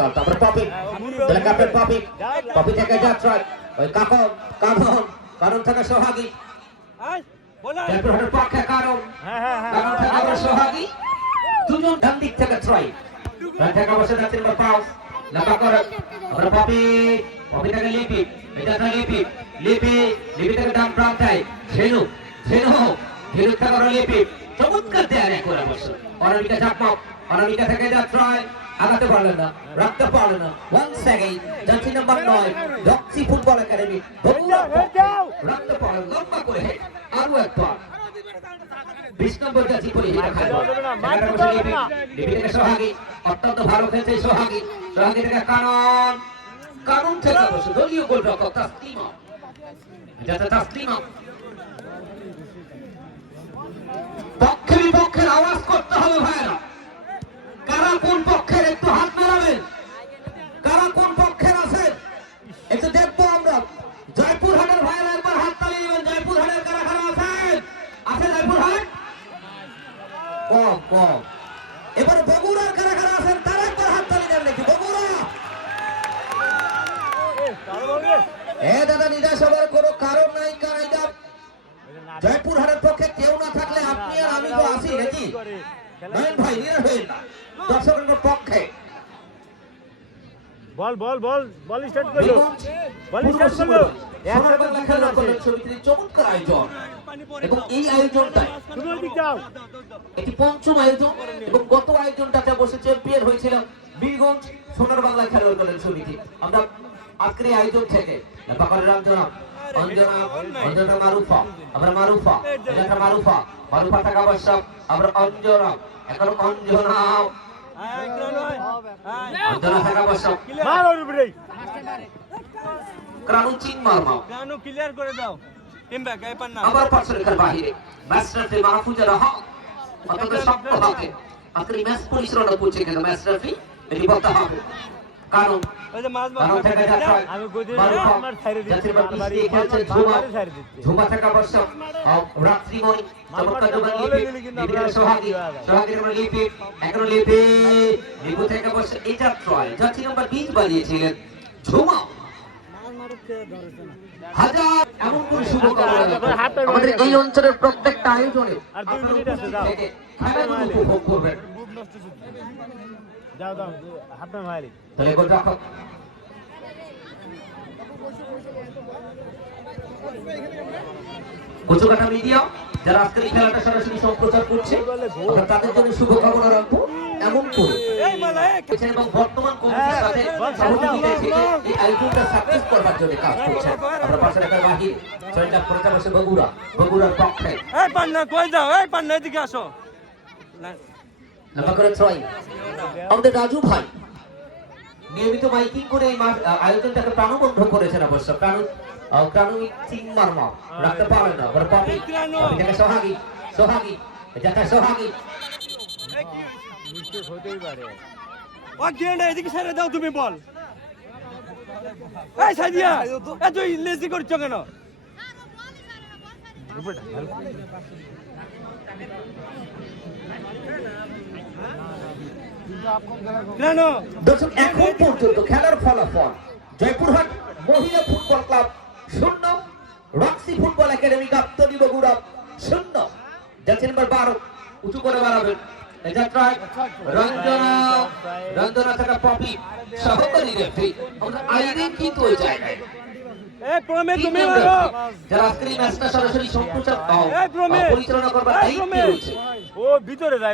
দল তারপরে পপি, তাহলে ক্যাপ্টেন পপি পপি থেকে যাত্রা ওই কাকন কানন কানন থেকে সোহাগী। কারণ কারণ থেকে আবার সোহাগী। চমৎকার দেয়ারে করে থেকে যা ট্রয় আগাতে পারলেন না রাখতে পারলেন না। ওয়ান সেকেন্ড যাচ্ছি নাম্বার নয় ডক্সি ফুটবল একাডেমি বগুড়া রাখতে পারলেন লম্বা করে আরও একবার বিশ নম্বর লিপি থেকে সোহাগী অত্যন্ত ভালো খেলছে সোহাগী। সোহাগী থেকে কানন কানন থেকে বসে দলীয় গোলরক্ষক তাসলিমা। যাতে তাসলিমা। পক্ষে কম কম। এবারে বগুড়ার কারা কারা আছেন তারা একবার হাত তালিয়ে দেন নাকি? বগুড়া! এ দাদা নিরাশ হবার কোনো কারণ নাই কায়দা জয়পুর হাটের পক্ষে কেউ না থাকলে আপনি আর আমি তো আছি নাকি? নয়ন ভাই নিরাশ হয়ে না। দর্শকের পক্ষে। বল বল বল বল স্টার্ট করল। বল স্টার্ট করল। একসাথে চমৎকার আয়োজন। এবং এই আয়োজনটায় এটি পঞ্চম আয়োজন এবং গত আয়োজনটাতে বসে চ্যাম্পিয়ন হয়েছিল বীরগঞ্জ সোনার বাংলা খেলোয়াড় কল্যাণ সমিতি। আমরা আজকের এই আয়োজন থেকে বাবার রামজনা অঞ্জনা অঞ্জনা মারুফা। আমরা মারুফা। এটা মারুফা। মারুফা টাকা পয়সা আমরা অঞ্জনা। এখন অঞ্জনা। অঞ্জনা টাকা পয়সা মার ওর উপরে ক্রাউন চিন মারমা গানু ক্লিয়ার করে দাও। আমার পার্শ্ব বাহিরে ম্যাচটাতে মাহফুজের হক অত্যন্ত শক্ত হকে এই ম্যাচ পরিচালনা করছে কেন? ম্যাচটাটি এটি হবে। কারণ ঝুমা। থেকে চমৎকার জোগান লিপি সোহাগী লিপি লিপি লিপু থেকে এটা ট্রয় জাতি নম্বর বিশ বানিয়েছিলেন ঝুমা। হাজার এমন শুভকামনা আমাদের এই অঞ্চলের প্রত্যেকটা আয়োজনে আর দুই আপনারা মিনিট আছে, উপস্থিত যাও। থেকে খেলাগুলো উপভোগ করবেন। যাও যাও হাফটা মারি তাহলে গোল রাখো কচুকাটা মিডিয়া যারা আজকের খেলাটা সরাসরি সম্প্রচার করছে আমরা তাদের জন্য শুভকামনা রাখব। এমন করে। এই মালা এই করছেন এবং বর্তমান কমিটির সাথে সহযোগিতা থেকে সাকসেস করবার জন্য কাজ করছেন আমরা পাশে রাখার বাহির ছয়টা পরে বসে বগুড়া। বগুড়ার পক্ষে। এই পান্না কই যাও? এই পান্না এদিকে আসো। না, লম্বা করে ছয়। আমাদের রাজু ভাই নিয়মিত মাইকিং করে এই আয়োজনটাকে প্রাণবন্ধ করেছেন অবশ্য। প্রাণ প্রাণবিক চিং মারমা। রাখতে পারেন না পপি পপি থেকে সোহাগী সোহাগী যাতে সোহাগী। হতেই পারে ও গেন্ডা এদিকে ছেড়ে দাও তুমি বল। এই সাদিয়া, এ তুই লেজি করছ কেন? দর্শক, এখন পর্যন্ত খেলার ফলাফল জয়পুরহাট মহিলা ফুটবল ক্লাব শূন্য রক্সি ফুটবল একাডেমি গাপ্তনি বগুড়া শূন্য। যাচ্ছে নাম্বার বারো, উঁচু করে বাড়াবেন। এই যাত্রায় রঞ্জনা রঞ্জনা থেকে পপি সহকারী রেফারি আমরা আইরিন কিন্তু ওই জায়গায়। এই প্রমে তুমি মারো যারা আজকের ম্যাচটা সরাসরি সম্প্রচার আহ, পরিচালনা করবার এই রয়েছে। ও ভিতরে যায়।